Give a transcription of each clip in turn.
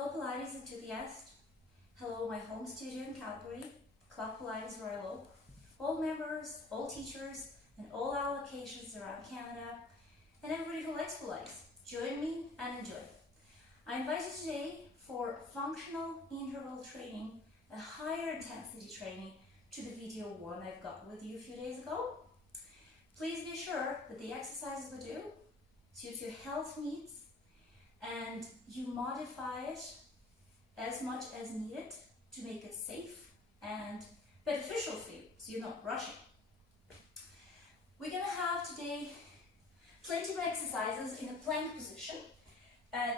Hello Pilates enthusiast. Hello my home studio in Calgary, Club Pilates Royal Oak, all members, all teachers, and all our locations around Canada, and everybody who likes Pilates. Join me and enjoy. I invite you today for functional interval training, a higher intensity training to the video one I've got with you a few days ago. Please be sure that the exercises we do suits your health needs and you modify it as much as needed to make it safe and beneficial for you, so you're not rushing. We're going to have today plenty of exercises in a plank position.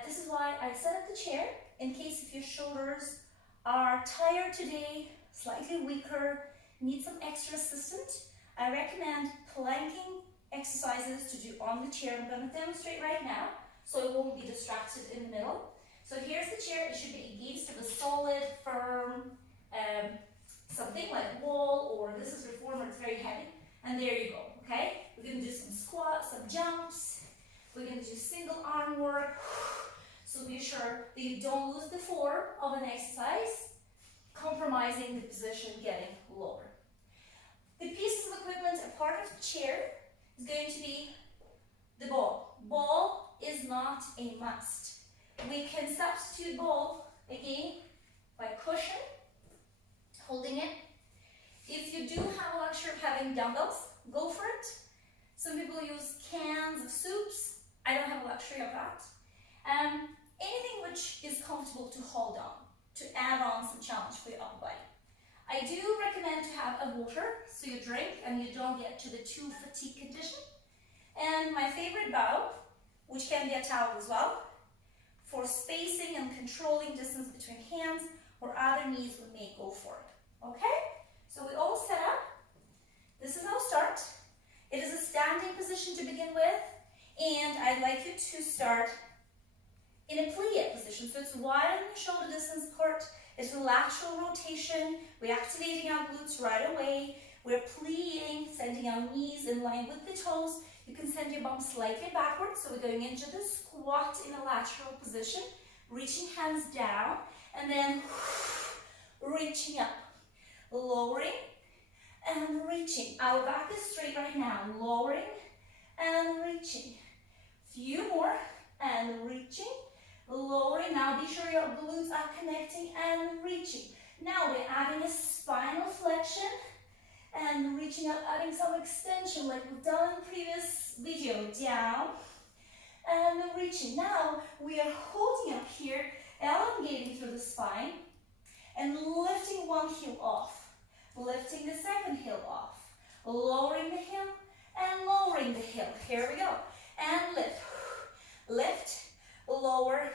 This is why I set up the chair in case if your shoulders are tired today, slightly weaker, need some extra assistance. I recommend planking exercises to do on the chair. I'm going to demonstrate right now so it won't be distracted in the middle. So here's the chair. It should be against a solid, firm, something like wall, or this is reformer, it's very heavy. And there you go, okay? We're going to do some squats, some jumps. We're going to do single arm work. So be sure that you don't lose the form of an exercise, compromising the position, getting lower. The pieces of equipment, a part of the chair, is going to be the ball. Ball is not a must. We can substitute ball again by cushion, holding it. If you do have a luxury of having dumbbells, go for it. Some people use cans of soups. I don't have a luxury of that. Anything which is comfortable to hold on, to add on some challenge for your upper body. I do recommend to have a water, so you drink and you don't get to the too fatigue condition. And my favorite bow, which can be a towel as well, for spacing and controlling distance between hands or other needs we may go for it. Okay? So we all set up. This is our start. It is a standing position to begin with, and I'd like you to start in a plie position. So it's wide in the shoulder distance part. It's a lateral rotation. We're activating our glutes right away. We're plieing, sending our knees in line with the toes. You can send your bum slightly backwards. So we're going into the squat in a lateral position, reaching hands down, and then reaching up, lowering and reaching. Our back is straight right now, lowering and reaching. Few more, and reaching, lowering. Now be sure your glutes are connecting and reaching. Now we're adding a spinal flexion and reaching up, adding some extension like we've done in the previous video. Down and reaching. Now we are holding up here, elongating through the spine and lifting one heel off, lifting the second heel off, lowering the heel and lowering the heel. Here we go. And lift, lift, lower,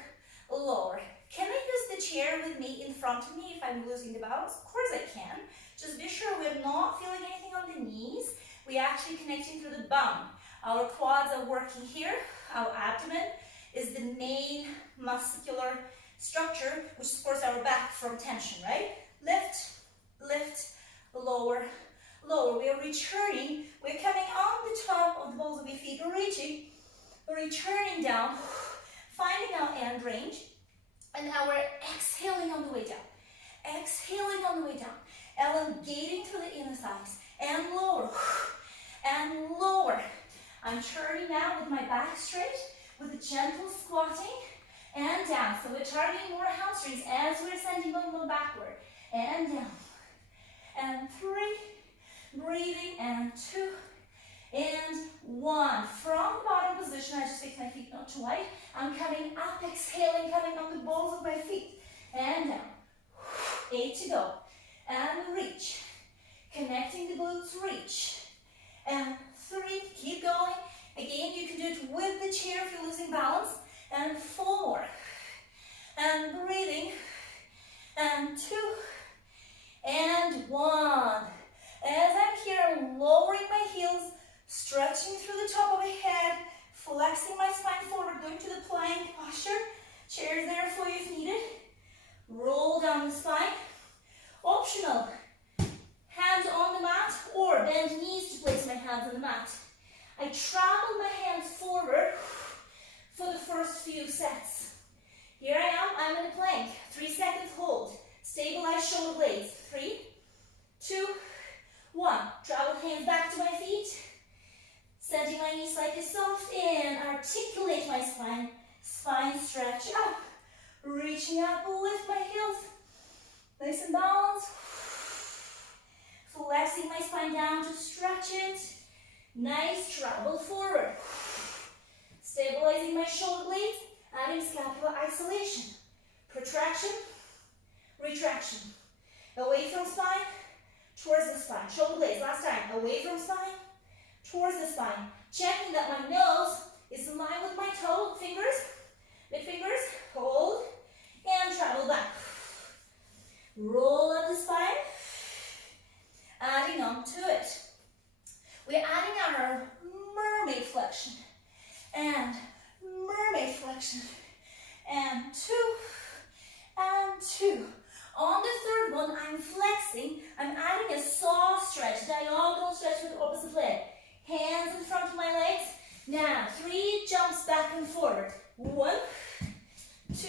lower. Can I use the chair with me in front of me if I'm losing the balance? Of course I can. Just be sure we're not feeling anything on the knees. We're actually connecting through the bum. Our quads are working here. Our abdomen is the main muscular structure which supports our back from tension, right? Lift, lift, lower, lower. We are returning. We're coming on the top of the balls of your feet, reaching, returning down, finding our end range. And now we're exhaling on the way down. Exhaling on the way down. Elongating through the inner thighs. And lower. And lower. I'm turning now with my back straight, with a gentle squatting and down. So we're targeting more hamstrings as we're sending them backward. And down. And 3. Breathing. And 2. And 1. From the bottom position, I just fix my feet not too wide. I'm coming up, exhaling, coming on the balls of my feet. And down. 8 to go. And reach. Connecting the glutes, reach. And 3, keep going. Again, you can do it with the chair if you're losing balance. And 4 more. And breathing. And 2. And 1. As I'm here, I'm lowering my heels, stretching through the top of my head, flexing my spine forward, going to the plank posture. Chair is there for you if needed. Roll down the spine. Optional. Hands on the mat or bend knees to place my hands on the mat. I travel my hands forward for the first few sets. Here I am, I'm in a plank. 3 seconds hold. Stabilize shoulder blades. 3, 2, 1. Travel hands back to my feet. Setting my knees slightly soft and articulate my spine. Spine stretch up. Reaching up, lift my heels. Nice and balanced. Flexing my spine down to stretch it. Nice, travel forward. Stabilizing my shoulder blades, adding scapular isolation. Protraction, retraction. Away from spine, towards the spine. Shoulder blades, last time. Away from spine, towards the spine. Checking that my nose is in line with my toe, fingers, mid fingers, hold, and travel back. Roll up the spine, adding on to it. We're adding our mermaid flexion, and mermaid flexion, and 2, and 2. On the third one, I'm flexing. I'm adding a soft stretch, diagonal stretch with the opposite leg. Hands in front of my legs. Now, 3 jumps back and forward. 1, 2,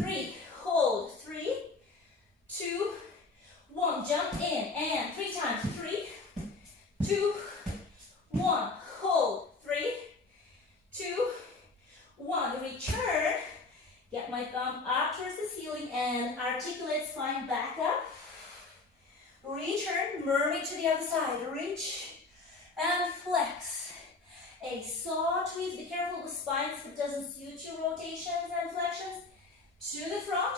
3. Hold. 3, 2, 1. Jump in and 3 times. 3, 2, 1. Hold. 3, 2, 1. Return. Get my thumb up towards the ceiling and articulate spine back up. Return, mermaid to the other side. Reach and flex. A saw twist. Be careful with spines if it doesn't suit your rotations and flexions. To the front.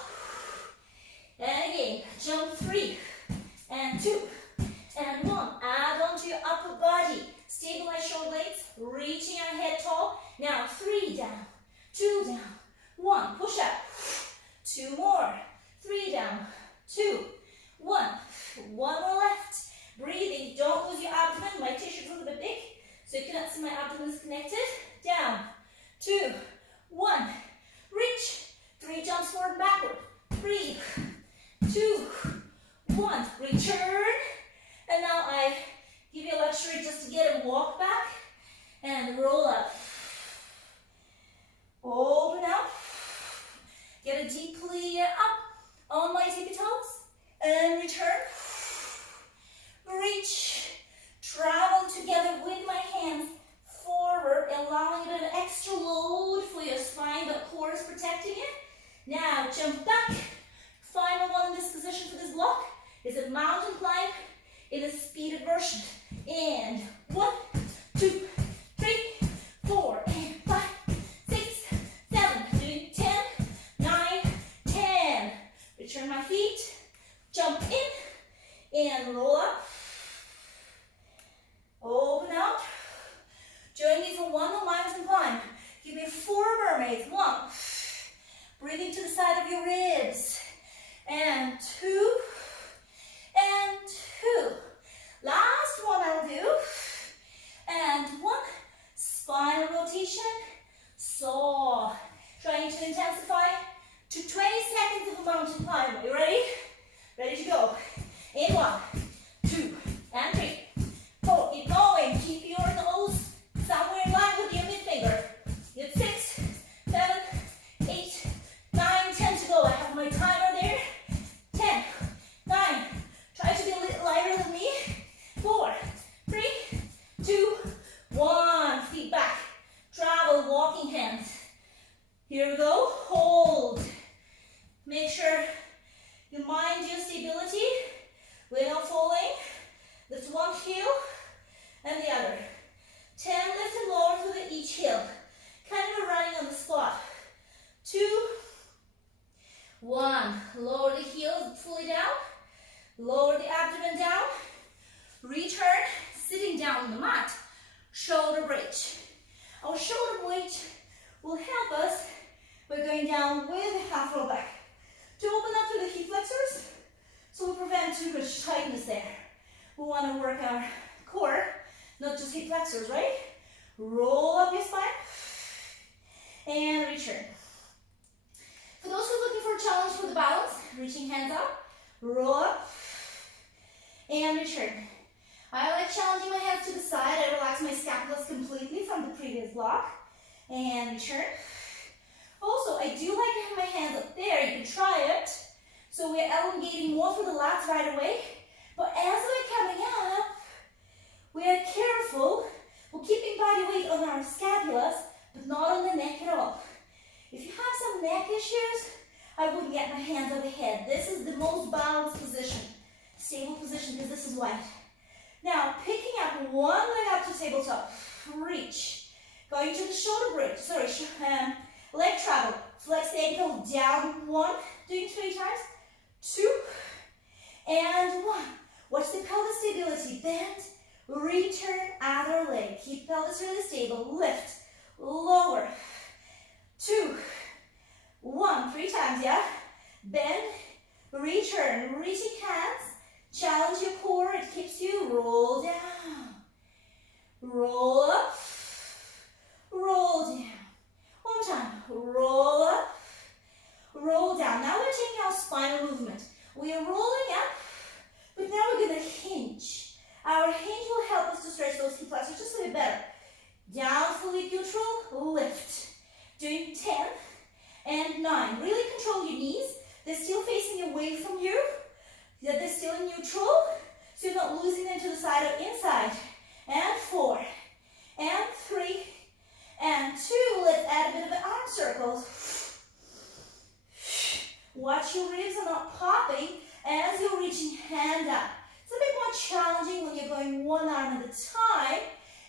And again, jump 3 and 2 and 1. Add on to your upper body. Stabilize shoulder blades. Reaching our head tall. Now 3 down, 2 down, 1. Push up. 2 more. 3 down, 2, 1. 1 more left. Breathing. Don't lose your abdomen. My tissue is a little bit big, so you cannot see my abdomen is connected. Down. 2, 1. Reach. 3 jumps forward and backward. 3, 2, 1. Return. And now I give you a luxury just to get a walk back and roll up. Open up. Get a deeply up on my tippy toes. And return. Reach. Travel together with my hands forward, allowing a bit of extra load for your spine, but core is protecting it. Now jump back. Final one in this position for this block is a mountain climb in a speeded version. And 1, 2, 3, 4, and 5, 6, 7, 8, 10, 9, 10. Return my feet, jump in, and roll up. Open out. Join me for 1 more mountain climb. Give me 4 mermaids. 1. Breathing to the side of your ribs. And 2. And 2. Last one I'll do. And 1. Spinal rotation. Saw. Trying to intensify to 20 seconds of a mountain climb. Are you ready? Ready to go. In 1, 2, and 3, 4. Keep going. Keep your nose somewhere in line with your mid finger. Get 6, 7, 8, 9, 10 to go. I have my timer there. 10, 9. Try to be a little lighter than me. 4, 3, 2, 1. Feet back. Travel, walking hands. Here we go. Hold. Make sure you mind your stability without falling. Lift one heel and the other. 10 lift and lower through each heel. Kind of running on the spot. 2, 1. Lower the heels fully down. Lower the abdomen down. Return, sitting down on the mat. Shoulder bridge. Our shoulder bridge will help us by going down with a half roll back. To open up through the hip flexors, so we prevent too much tightness there. We want to work our core, not just hip flexors, right? Roll up your spine and return. For those who are looking for a challenge for the balance, reaching hands up, roll up and return. I like challenging my hands to the side. I relax my scapulas completely from the previous block and return. Also, I do like to have my hands up there. You can try it. So we're elongating more for the lats right away. But as we're coming up, we are careful. We're keeping body weight on our scapulas, but not on the neck at all. If you have some neck issues, I wouldn't get my hands overhead. This is the most balanced position, stable position, because this is wide. Now, picking up one leg up to tabletop, reach. Going to the shoulder bridge, leg travel. Flex the ankle down, 1, doing 3 times, 2, and 1. Watch the pelvis stability, bend, return, other leg. Keep pelvis really stable, lift, lower, 2, 1, 3 times, yeah? Bend, return, reaching hands, challenge your core, it keeps you, roll down, roll up, roll down. One more time, roll up, roll down. Now we're taking our spinal movement. We are rolling up, but now we're going to hinge. Our hinge will help us to stretch those hip flexors just a bit better. Down, fully neutral, lift. Doing 10 and 9. Really control your knees. They're still facing away from you. They're still in neutral, so you're not losing them to the side or inside. And 4, and 3, and 2. Let's add a bit of an arm circle. Watch your ribs are not popping as you're reaching hand up. It's a bit more challenging when you're going one arm at a time.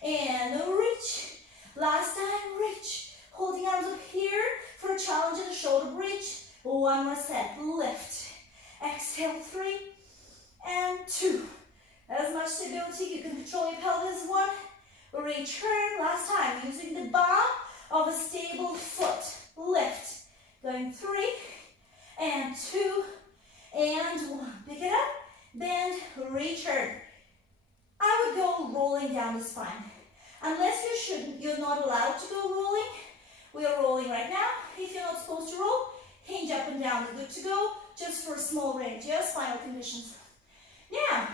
And reach. Last time, reach. Holding arms up here for a challenge in the shoulder bridge. One more set, lift. Exhale, 3 and 2. As much stability, you can control your pelvis. 1, return. Last time, using the bottom of a stable foot. Lift. Going 3 and 2 and 1. Pick it up, bend, return. I would go rolling down the spine. Unless you're not allowed to go rolling. We are rolling right now. If you're not supposed to roll, hinge up and down. You're good to go, just for a small range, yeah, spinal conditions. Now,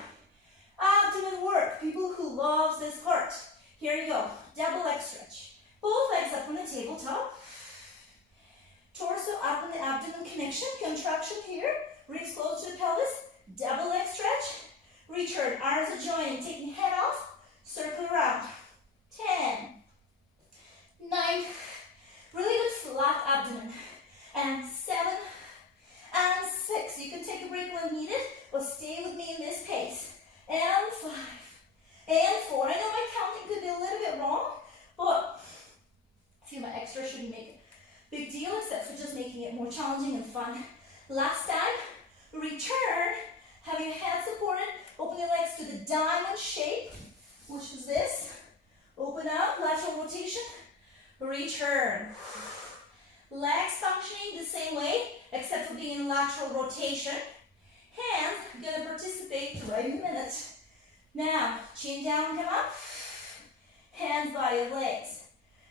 abdomen work. People who love this part. Here you go. Double leg stretch. Both legs up on the tabletop. Torso up on the abdomen connection. Contraction here. Ribs close to the pelvis. Double leg stretch. Return. Arms are joining. Taking head off. Circle around. 10. 9. Really good flat abdomen. And 7. And 6. You can take a break when needed, but stay with me in this pace. And 5. And 4. I know my counting could be a little bit wrong, but a few of my extras shouldn't make a big deal, except for just making it more challenging and fun. Last time, return. Have your hands supported. Open your legs to the diamond shape, which is this. Open up, lateral rotation. Return. Legs functioning the same way, except for being in lateral rotation. Hands gonna participate right in a minute. Now, chin down, come up. Hands by your legs.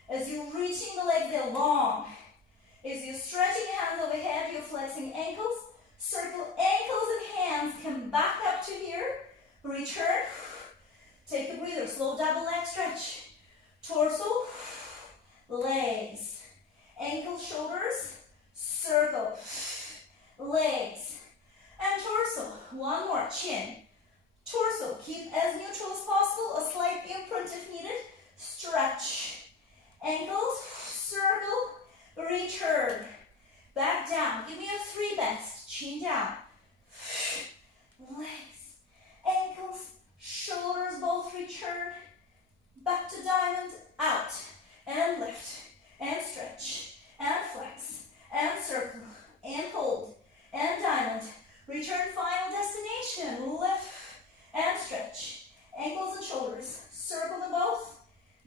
As you're reaching the legs, they're long. As you're stretching your hands overhead, you're flexing ankles. Circle ankles and hands, come back up to here. Return. Take a breather, slow double leg stretch. Torso, legs. Ankles, shoulders, circle. Legs and torso. One more, chin. Torso, keep as neutral as possible. A slight imprint if needed. Stretch. Ankles, circle, return. Back down. Give me a 3 best. Chin down. Legs, ankles, shoulders, both return. Back to diamond, out. And lift. And stretch. And flex. And circle. And hold. And diamond. Return, final destination. Lift. And stretch. Ankles and shoulders. Circle them both.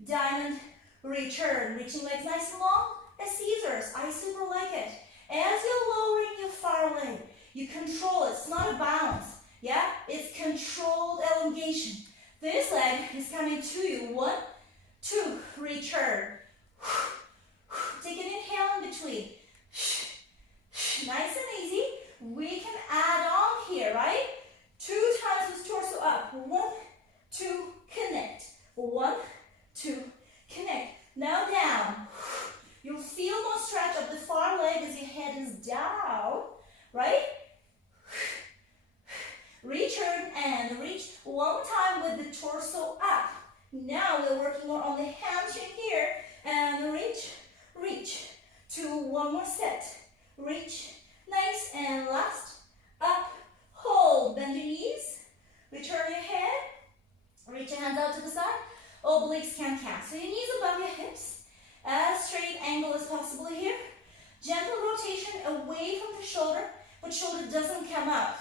Diamond. Return. Reaching legs nice and long as Caesars. I super like it. As you're lowering your far leg, you control it. It's not a bounce. Yeah? It's controlled elongation. This leg is coming to you. 1, 2. Return. Take an inhale in between. Nice and easy. We can add on here, right? 2 times with torso up. 1, 2, connect. 1, 2, connect. Now down. You'll feel more stretch up the far leg as your head is down, right? Return and reach one more time with the torso up. Now we're working more on the hamstring here. And reach, reach. 2, one more set. Reach, nice, and last. Up, hold, bend your knees. Return your head. Reach your hands out to the side. Obliques can count. So your knees above your hips. As straight angle as possible here. Gentle rotation away from the shoulder, but shoulder doesn't come up.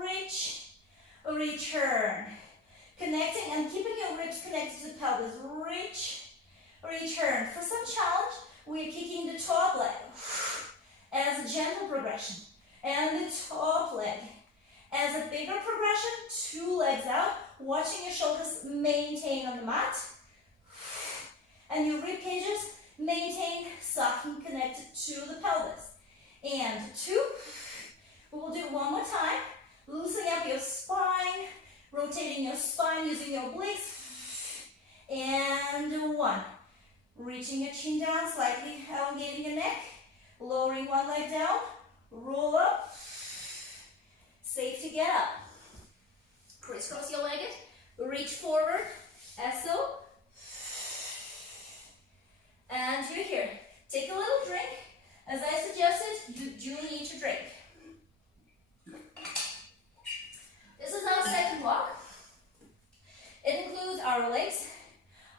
Reach, return. Connecting and keeping your ribs connected to the pelvis. Reach, return. For some challenge, we're kicking the top leg as a gentle progression. And the top leg as a bigger progression. 2 legs out, watching your shoulders maintain on the mat. And your rib cages maintain, soften, connected to the pelvis. And 2. We will do it one more time. Loosening up your spine, rotating your spine using your obliques. And 1. Reaching your chin down, slightly elongating your neck. Lowering one leg down. Roll up. Safe to get up. Crisscross your legged. Reach forward. So. And you're here. Take a little drink. As I suggested, you do need to drink. This is our second walk. It includes our legs,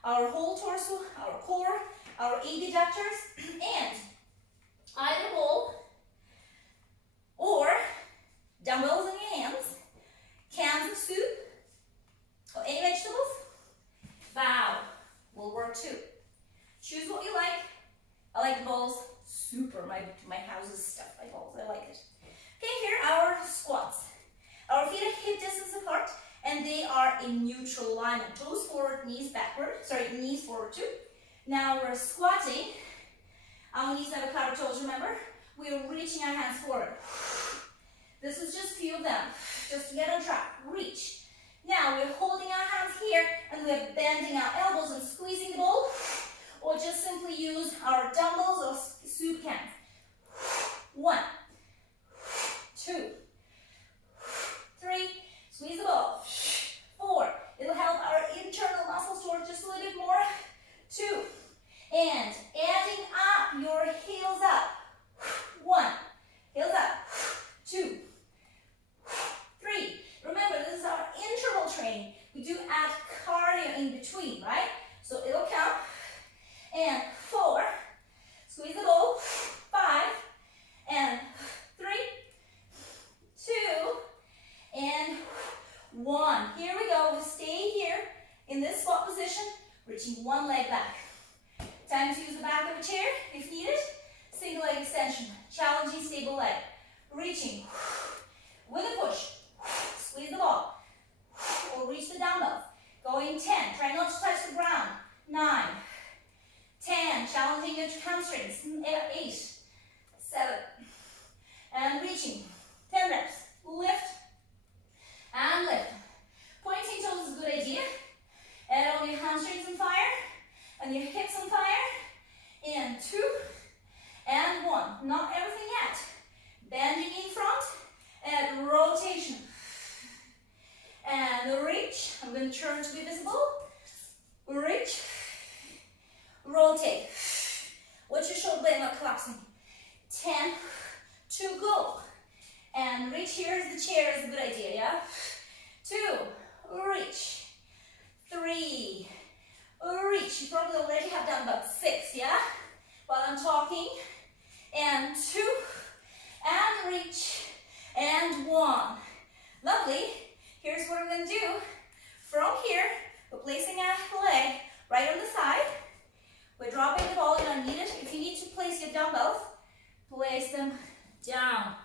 our whole torso, our core, our abductors, and either bowl or dumbbells in your hands, cans of soup, or any vegetables. Bow will work too. Choose what you like. I like the bowls. Super. My house is stuffed by bowls. I like it. Okay, here are our squats. Our feet are hip distance apart, and they are in neutral alignment. Toes forward, knees backward. Sorry, knees forward too. Now we're squatting. Our knees never cover toes, remember? We're reaching our hands forward. This is just a few of them, just to get on track. Reach. Now we're holding our hands here, and we're bending our elbows and squeezing the bowl, or just simply use our dumbbells or soup cans. 1, 2, 3, squeeze the bowl. 4, it'll help our internal muscles to work just a little bit more. 2, and adding up your heels up. 1, heels up. 2, 3. Remember, this is our interval training. We do add cardio in between, right? So it'll count. And 4, squeeze the bowl. 5, and 3, 2, and 1. Here we go. We'll stay here in this squat position, reaching one leg back. Time to use the back of a chair if needed. Single leg extension, challenging stable leg. Reaching with a push. Squeeze the ball. Or reach the dumbbells. Going 10. Try not to touch the ground. 9, 10. Challenging your hamstrings. 8, 7. And reaching. 10 reps. Lift. And lift. Pointing toes is a good idea. Add on your hamstrings on fire. And your hips on fire. And 2. And 1. Not everything yet. Bending in front. And rotation. And reach. I'm going to turn to be visible. Reach. Rotate. Watch your shoulder blade not collapsing. 10 to go. And reach. Here is the chair is a good idea, yeah? 2. Reach. 3. Reach. You probably already have done about 6, yeah? While I'm talking. And 2. And reach. And 1. Lovely. Here's what we're going to do. From here, we're placing a leg right on the side. We're dropping the ball in unneeded. If you need to place your dumbbells, place them down.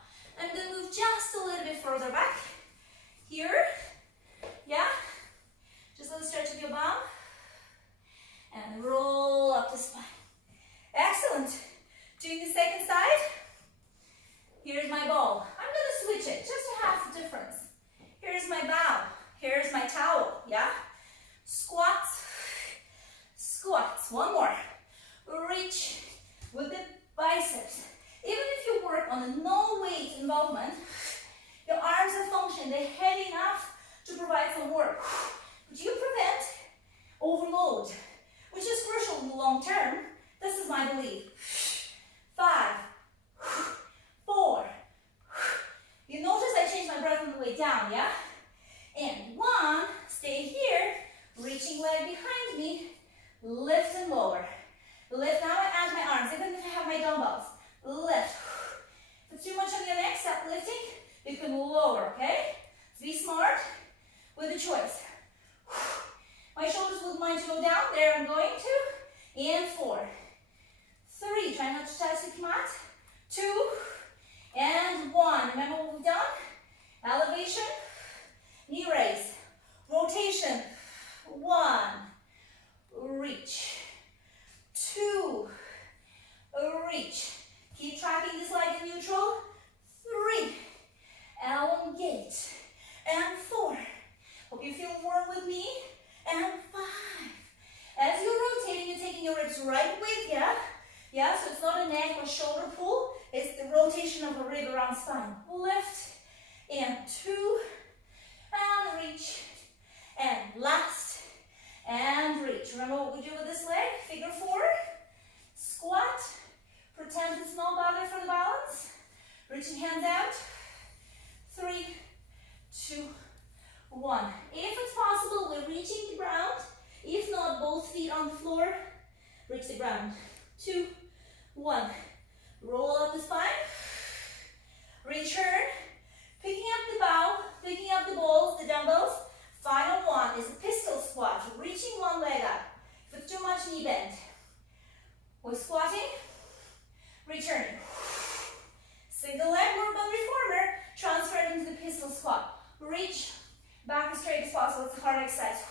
I'm going to move just a little bit further back. Here. Yeah. Just a little stretch of your bum. And roll up the spine. Excellent. Doing the second side. Here's my ball. I'm going to switch it just to have the difference. Here's my bow. Here's my towel. Yeah? Squats. Squats. One more. Reach with the biceps. Even if you work on a no weight involvement, your arms are functioning, they're heavy enough to provide some work. But you prevent overload, which is crucial in the long term. This is my belief. 5, 4. You notice I changed my breath on the way down, yeah? And 1, stay here, reaching leg behind me, lift and lower. Lift, now I add my arms, even if I have my dumbbells. Lift. If it's too much on your neck, stop lifting. You can lower, okay? So be smart with the choice. My shoulders wouldn't mind to go down. There I'm going to. And 4, 3. Try not to touch the mat. 2, and 1. Remember what we've done? Elevation, knee raise, rotation. 1, reach. 2, reach. Keep tracking this leg in neutral. 3, elongate. And 4. Hope you feel warm with me. And 5. As you're rotating, you're taking your ribs right with you. Yeah, so it's not a neck or shoulder pull. It's the rotation of a rib around spine. Lift. And 2. And reach. And last. And reach. Remember what we do with this leg? Figure 4. Squat. Pretend it's not bother for the balance. Reaching hands out. 3, 2, 1. If it's possible, we're reaching the ground. If not, both feet on the floor. Reach the ground. 2, 1. Roll up the spine. Return. Picking up the bow, picking up the balls, the dumbbells. Final one is a pistol squat. Reaching one leg up. If it's too much, knee bend. We're squatting. Returning. Single leg movement reformer. Transfer it into the pistol squat. Reach back as straight as possible. It's a hard exercise.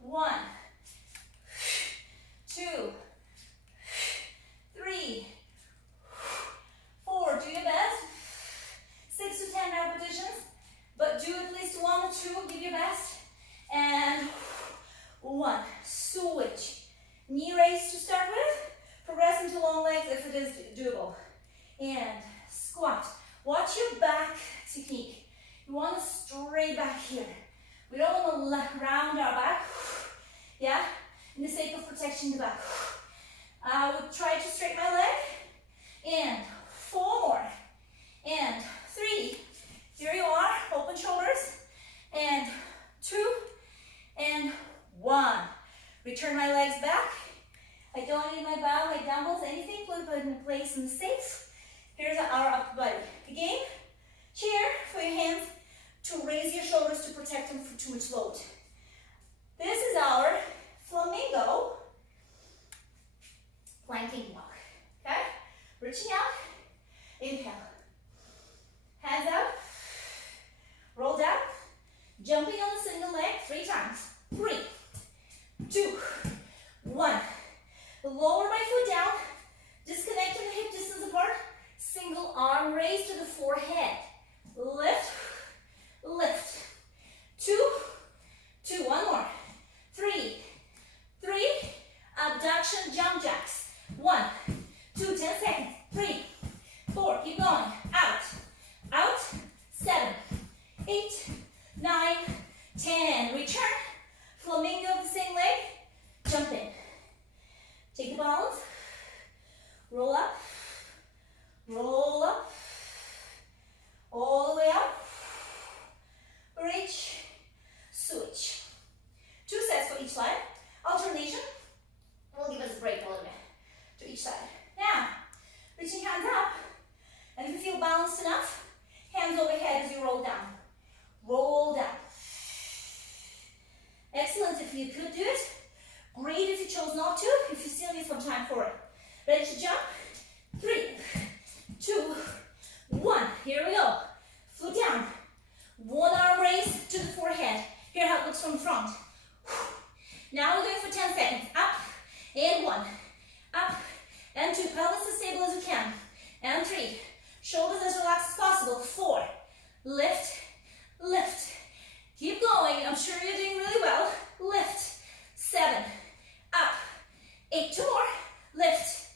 1, 2, 3, 4. Do your best. 6 to 10 repetitions. But do at least 1 or 2. Give your best. And 1. Switch. Knee raise to start with. Progress into long legs if it is doable. And squat. Watch your back technique. You want to straight back here. We don't want to round our back. Yeah? In the sake of protecting the back. I would try to straighten my leg. And 4 more. And 3. Here you are. Open shoulders. And 2. And 1. Return my legs back. I don't need my bow, my dumbbells, anything. Put them in place and safe. Here's our upper body. Again, chair for your hands to raise your shoulders to protect them from too much load. This is our flamingo planking walk. Okay? Reaching out. Inhale. Hands out. Roll down. Jumping on the single leg 3 times. 3, 2, 1. Lower my foot down. Disconnect the hip distance apart. Single arm raise to the forehead. Lift. Lift. 2, 2. 1 more. 3, 3. Abduction jump jacks. 1, 2. 10 seconds. 3, 4. Keep going. Out. Out. 7, 8, 9, 10. Return. Flamingo of the same leg. Jump in. Take the balance. Roll up. Roll up. All the way up. Reach. Switch. 2 sets for each side. Alternation. Will give us a break a little bit to each side. Now, reaching hands up. And if you feel balanced enough, hands overhead as you roll down. Roll down. Excellent if you could do it. Great if you chose not to, if you still need some time for it. Ready to jump? 3, 2, 1. Here we go. Foot down. 1 arm raise to the forehead. Here how it looks from front. Now we're going for 10 seconds. Up and 1. Up and 2. Pelvis as stable as you can. And 3. Shoulders as relaxed as possible. 4. Lift, lift. Keep going. I'm sure you're doing really well. Lift. 7. Up. 8. 2 more. Lift.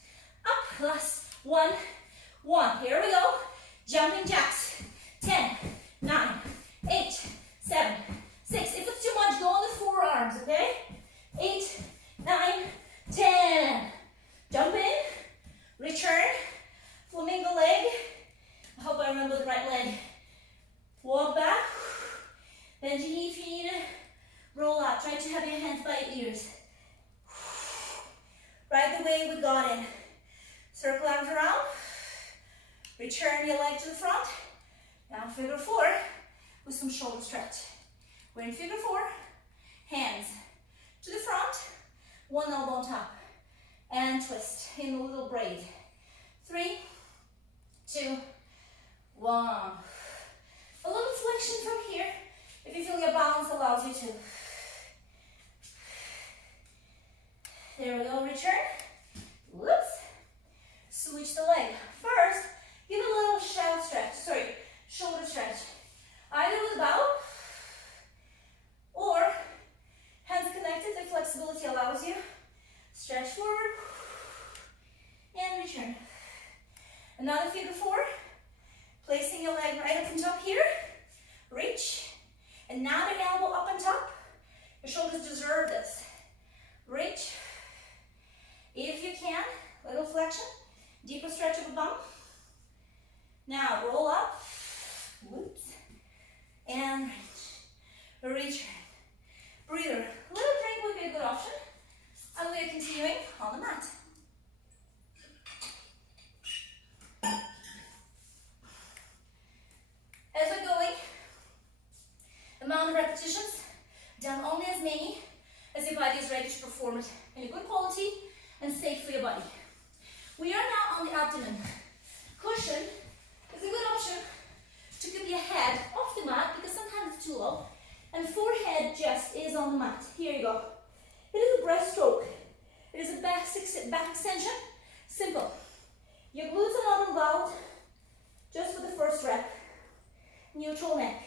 Up. Last. 1. ears. Right the way we got in. Circle arms around. Return your leg to the front. Now figure four with some shoulder stretch. We're in figure four. Hands to the front. One elbow on top. And twist in a little braid. 3, 2, 1. A little flexion from here. If you feel your balance allows you to. There we go, return. Whoops. Switch the leg. First, give a little shoulder stretch. Either with a bow or hands connected if flexibility allows you. Stretch forward and return. Another figure four. Placing your leg right up on top here. Reach. Another elbow up on top. Your shoulders deserve this. Reach. If you can, little flexion. Deeper stretch of the bum. Now roll up. Whoops. And reach. Return. Breather. Little drink would be a good option. And we are continuing on the mat. As we're going, amount of repetitions, done only as many as your body is ready to perform it in a good quality and safe for your body. We are now on the abdomen. Cushion is a good option to keep your head off the mat because sometimes it's too low, and forehead just is on the mat. Here you go. It is a breaststroke. It is a back extension. Simple. Your glutes are not involved, just for the first rep. Neutral neck.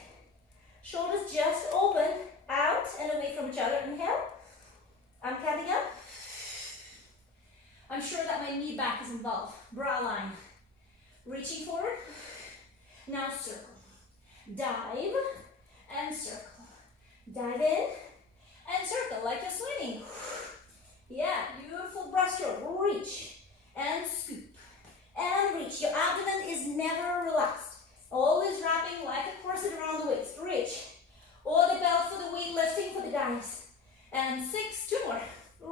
Shoulders just open, out and away from each other. Inhale. I'm counting up. I'm sure that my knee back is involved. Bra line. Reaching forward. Now circle. Dive and circle. Dive in and circle like you're swimming. Yeah, beautiful breaststroke. Reach and scoop and reach. Your abdomen is never relaxed. Always wrapping like a corset around the waist. Reach. Or the belt for the weight lifting for the guys. And 6, 2 more.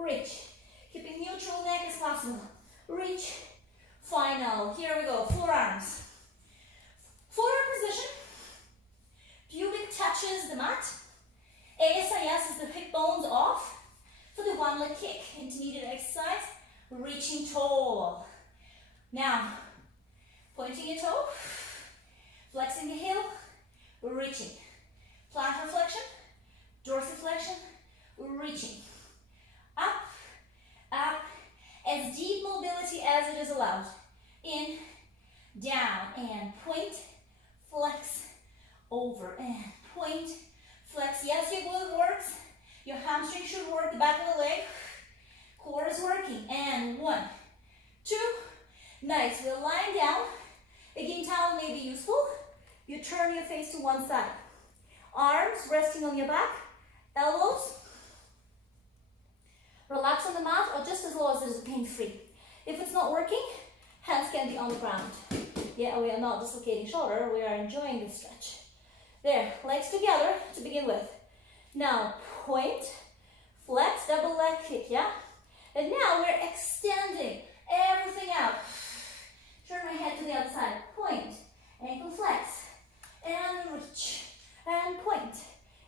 Reach. Keeping neutral neck as possible. Reach. Final. Here we go. Forearms. Forearm position. Pubic touches the mat. ASIS is the hip bones off for the one leg kick. Intermediate exercise. Reaching tall. Now, pointing your toe. Flexing the heel. Reaching. Plantar flexion. Dorsiflexion. Reaching. Up. Up. As deep mobility as it is allowed. In. Down. And point. Flex. Over. And point. Flex. Yes, your glute works. Your hamstring should work. The back of the leg. Core is working. And 1, 2. Nice. We're lying down. A game towel may be useful. You turn your face to one side. Arms resting on your back. Elbows. Relax on the mat or just as low as it is pain-free. If it's not working, hands can be on the ground. Yeah, we are not dislocating shoulder. We are enjoying this stretch. There, legs together to begin with. Now, point, flex, double leg kick, yeah? And now we're extending everything out. Turn my head to the other side. Point, ankle flex, and reach, and point.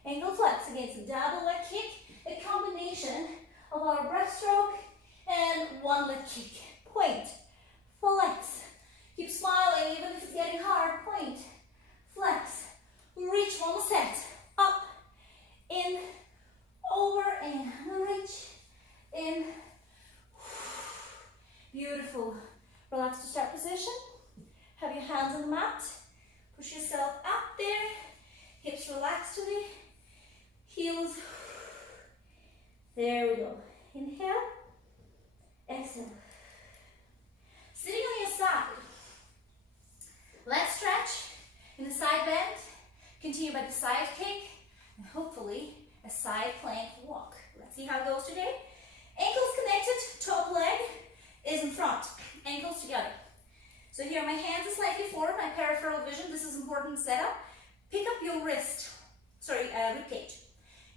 Ankle flex against a double leg kick, a combination of our breaststroke and one leg kick. Point, flex. Keep smiling even if it's getting hard. Point, flex, reach, one more set. Up, in, over, and reach, in. Beautiful. Relax to start position. Have your hands on the mat. Push yourself up there. Hips relax to the heels. There we go. Inhale. Exhale. Sitting on your side. Let's stretch in the side bend. Continue by the side kick. And hopefully a side plank walk. Let's see how it goes today. Ankles connected. Top leg is in front. Ankles together. So here my hands are slightly forward, my peripheral vision. This is important setup. Pick up your wrist, rib cage.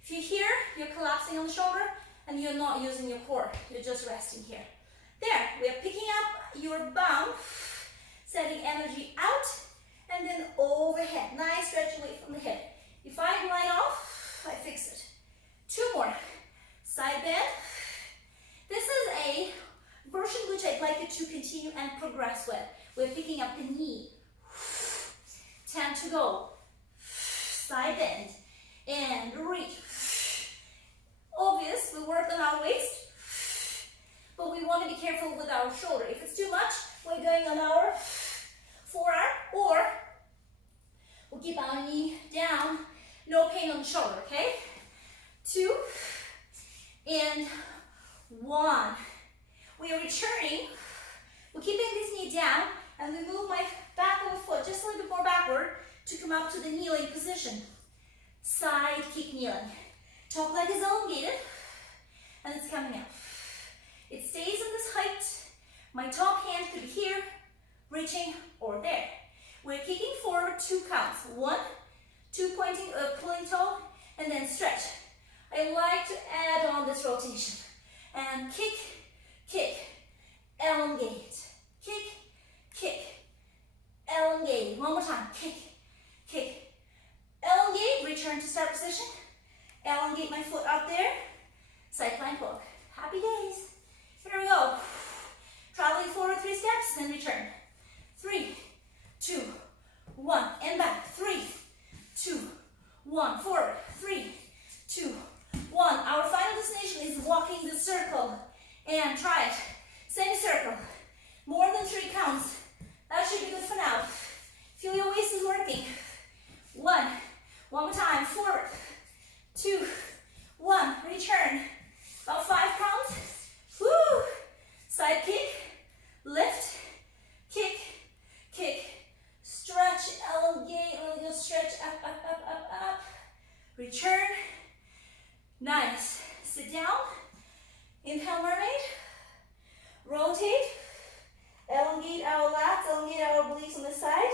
If you're here, you're collapsing on the shoulder and you're not using your core, you're just resting here. There, we are picking up your bum, setting energy out, and then overhead. Nice stretch away from the hip. If I glide off, I fix it. 2 more. Side bend. This is a version which I'd like you to continue and progress with. We're picking up the knee. 10 to go. Side bend. And reach. Obvious, we work on our waist, but we want to be careful with our shoulder. If it's too much, we're going on our forearm, or we'll keep our knee down. No pain on the shoulder, okay? 2 and 1. We are returning. We're keeping this knee down, and we move my back of the foot just a little bit more backward to come up to the kneeling position. Side kick kneeling. Top leg is elongated, and it's coming up. It stays in this height. My top hand could be here, reaching, or there. We're kicking forward 2 counts. 1, 2 pointing, pulling toe, and then stretch. I like to add on this rotation. And kick, kick, elongate. Kick, kick, elongate. One more time. Kick, kick, elongate. Return to start position. Elongate my foot up there. Side plank walk. Happy days. Here we go. Traveling forward 3 steps, then return. 3, 2, 1, and back. 3, 2, 1, forward. 3, 2, 1. Our final destination is walking the circle. And try it. Semicircle. More than 3 counts. That should be good for now. Feel your waist is working. 1. One more time. Forward. 2, 1. Return. About 5 counts. Woo! Side kick. Lift. Kick. Kick. Stretch. Elongate. Really good stretch. Up, up, up, up, up. Return. Nice. Sit down. Inhale, mermaid. Rotate. Elongate our lats. Elongate our obliques on the side.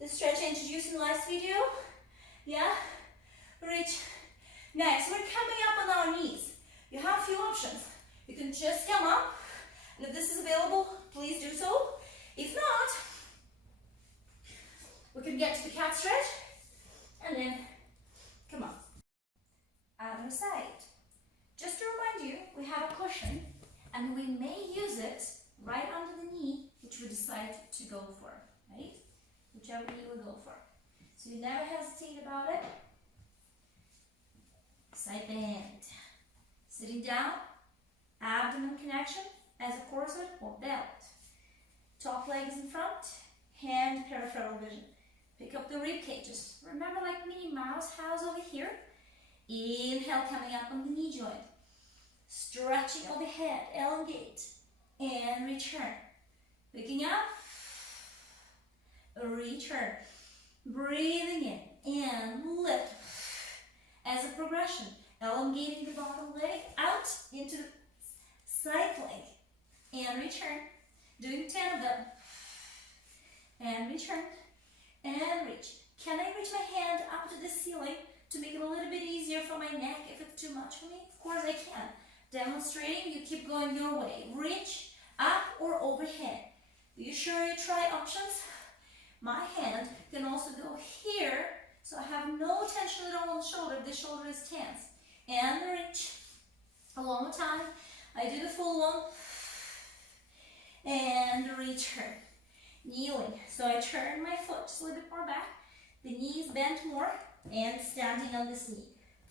The stretch I introduced in the last video. Yeah. Reach. Next, we're coming up on our knees. You have a few options. You can just come up, and if this is available, please do so. If not, we can get to the cat stretch, and then come up. Other side. Just to remind you, we have a cushion, and we may use it right under the knee, which we decide to go for, right? Whichever knee we go for. So you never hesitate about it. Side bend. Sitting down, abdomen connection as a corset or belt. Top leg is in front, hand peripheral vision. Pick up the rib cages. Remember, like Minnie Mouse house over here? Inhale, coming up on the knee joint. Stretching overhead, elongate, and return. Picking up, return. Breathing in and lift. As a progression, elongating the bottom leg out into the side plank and return. Doing 10 of them. And return and reach. Can I reach my hand up to the ceiling to make it a little bit easier for my neck if it's too much for me? Of course I can. Demonstrating, you keep going your way. Reach up or overhead. Are you sure you try options? My hand can also go here, so I have no tension at all on the shoulder. The shoulder is tense. And reach. A long time. I do the full one. And return. Kneeling. So I turn my foot just a little bit more back. The knee is bent more. And standing on this knee.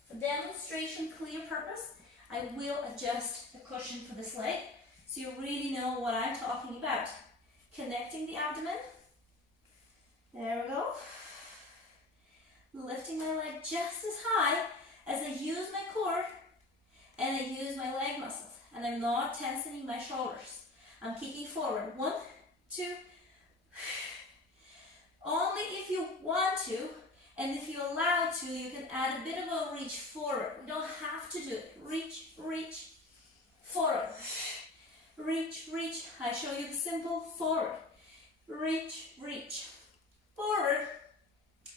For demonstration, clear purpose, I will adjust the cushion for this leg so you really know what I'm talking about. Connecting the abdomen. There we go. Lifting my leg just as high as I use my core and I use my leg muscles. And I'm not tensing my shoulders. I'm kicking forward. 1, 2. Only if you want to, and if you're allowed to, you can add a bit of a reach forward. You don't have to do it. Reach, reach, forward. Reach, reach. I show you the simple forward. Reach, reach. Forward,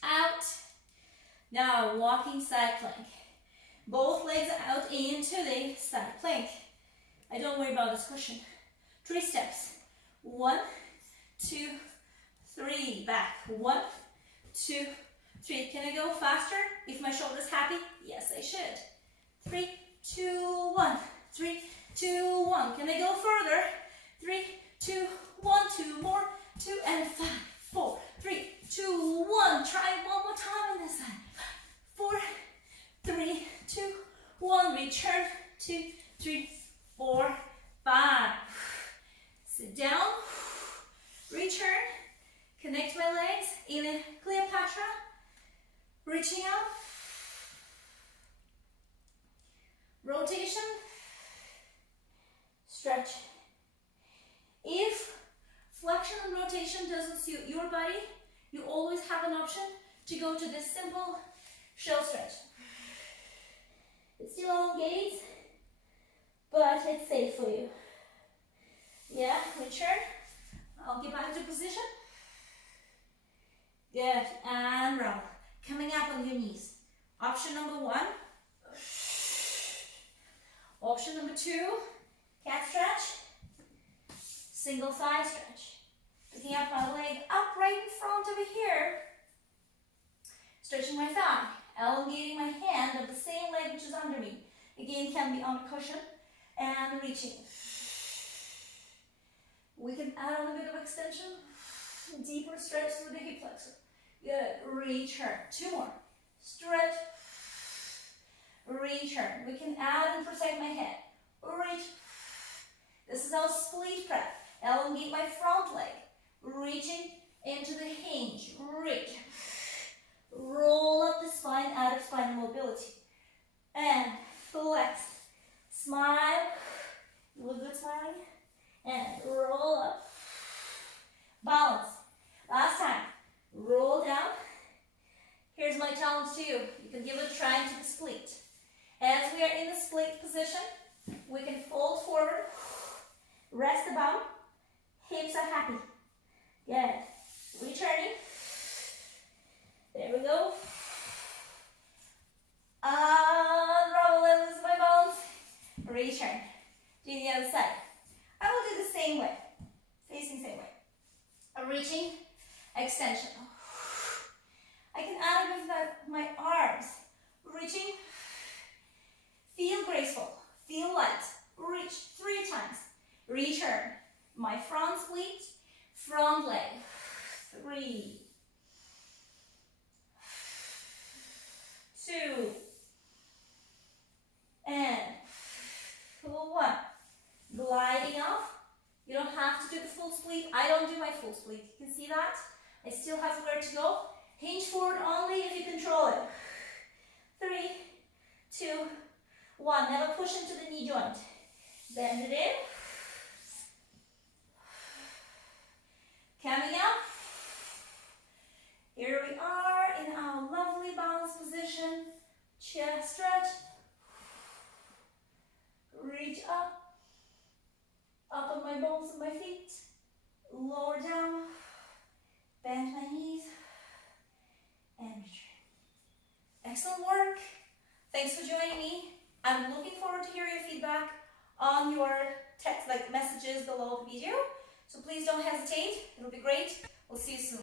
out. Now walking side plank. Both legs out into the side plank. I don't worry about this cushion. 3 steps. 1, 2, 3. Back. 1, 2, 3. Can I go faster? If my shoulder's happy? Yes, I should. 3, 2, 1. 3, 2, 1. Can I go further? 3, 2, 1. 2 more. 2 and 5, 4, 3, 2, 1. Try it one more time on this side. 4, 3, 2, 1. Return. 2, 3, 4, 5. Sit down. Return. Connect my legs in a Cleopatra. Reaching up. Rotation. Stretch. If flexion and rotation doesn't suit your body, you always have an option to go to this simple shell stretch. It's still elongates, but it's safe for you. Yeah, return. I'll get back to position. Good, and roll. Coming up on your knees. Option number 1. Option number 2, cat stretch. Single thigh stretch. Picking up my leg up right in front over here. Stretching my thigh. Elongating my hand of the same leg which is under me. Again, can be on a cushion. And reaching. We can add on a bit of extension. Deeper stretch through the hip flexor. Good. Return. 2 more. Stretch. Return. We can add and protect my head. Reach. This is our split prep. Elongate my front leg. Reaching into the hinge. Reach. Roll up the spine out of spinal mobility. And flex. Smile. You look good smiling. And roll up. Balance. Last time. Roll down. Here's my challenge to you. You can give it a try into the split. As we are in the split position, we can fold forward. Rest the bum. Hips are happy. Good. Returning. There we go. Unravel and lose my bones. Return. Do the other side. I will do the same way. Facing same way. Reaching. Extension. I can add it with my arms. Reaching. Feel graceful. Feel light. Reach 3 times. Return. My front split. Front leg. 3. 2. And 1. Gliding off. You don't have to do the full split. I don't do my full split. You can see that? I still have where to go. Hinge forward only if you control it. 3, 2, 1. Never push into the knee joint. Bend it in. Coming up. Here we are in our lovely balance position. Chest stretch. Reach up. Up on my bones of my feet. Lower down. Bend my knees. And return. Excellent work. Thanks for joining me. I'm looking forward to hear your feedback on your text, like messages below the video. So please don't hesitate. It'll be great. We'll see you soon.